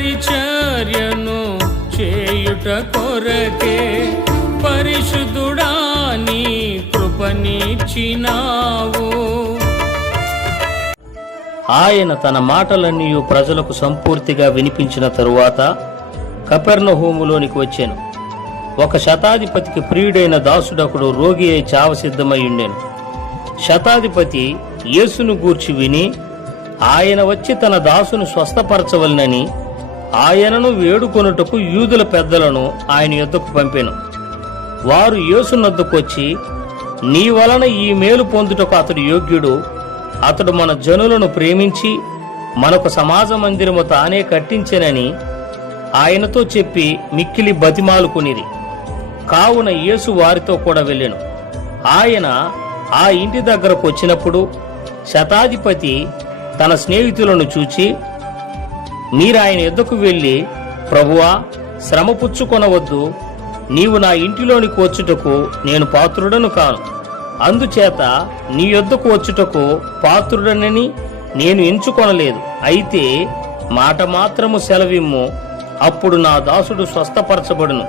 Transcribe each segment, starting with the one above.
పరిచర్యను చేయుట కొరకే పరిశుద్ధుడా నీ కృపనిచ్చినావు. ఆయన తన మాటలన్నీ ప్రజలకు సంపూర్తిగా వినిపించిన తరువాత కపెర్ణహోములోనికి వచ్చాను. ఒక శతాధిపతికి ప్రియుడైన దాసుడకుడు రోగి అయి చావసిద్ధమై ఉండెను. శతాధిపతి యేసును గూర్చి విని ఆయన వచ్చి తన దాసును స్వస్థపరచవలనని ఆయనను వేడుకొనుటకు యూదుల పెద్దలను ఆయన యుద్ధకు పంపాను. వారు యేసునద్దకు వచ్చి నీ వలన ఈ మేలు పొందుటకు అతడు యోగ్యుడు. అతడు మన జనులను ప్రేమించి మనకు సమాజ మందిరము తానే కట్టించెనని ఆయనతో చెప్పి మిక్కిలి బతిమాలుకునిది కావున యేసు వారితో కూడా వెళ్ళెను. ఆయన ఆ ఇంటి దగ్గరకు వచ్చినప్పుడు శతాధిపతి తన స్నేహితులను చూచి మీరాయన ఎద్దకు వెళ్ళి ప్రభువా శ్రమ పుచ్చుకొనవద్దు. నీవు నా ఇంటిలోనికి వచ్చుటకు నేను పాత్రుడను కాను. అందుచేత నీ యొద్దకు వచ్చుటకు పాత్రుడనని నేను ఎంచుకొనలేదు. అయితే మాట మాత్రము సెలవిమ్ము. అప్పుడు నా దాసుడు స్వస్థపరచబడును.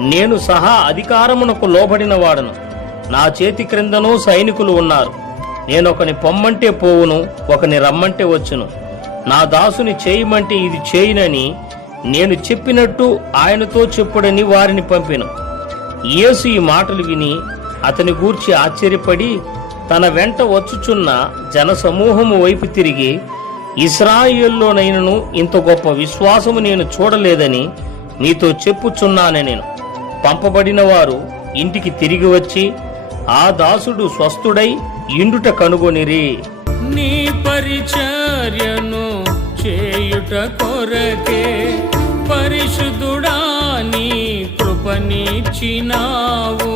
నేను సహా అధికారమునకు లోబడిన వాడను. నా చేతి క్రిందనూ సైనికులు ఉన్నారు. నేనొకని పొమ్మంటే పోవును ఒకని రమ్మంటే వచ్చును. నా దాసుని చేయమంటే ఇది చేయనని నేను చెప్పినట్టు ఆయనతో చెప్పుడని వారిని పంపెను. యేసు ఈ మాటలు విని అతని గూర్చి ఆశ్చర్యపడి తన వెంట వచ్చుచున్న జనసమూహము వైపు తిరిగి ఇస్రాయిల్లోనైనను ఇంత గొప్ప విశ్వాసము నేను చూడలేదని నీతో చెప్పుచున్నాను నేను. పంపబడిన వారు ఇంటికి తిరిగి వచ్చి ఆ దాసుడు స్వస్థుడై ఇండుట కనుగొనిరి. నీ పరిచర్యను చేయుట కొరకే పరిశుద్ధుడా నీ కృపనిచ్చినావు.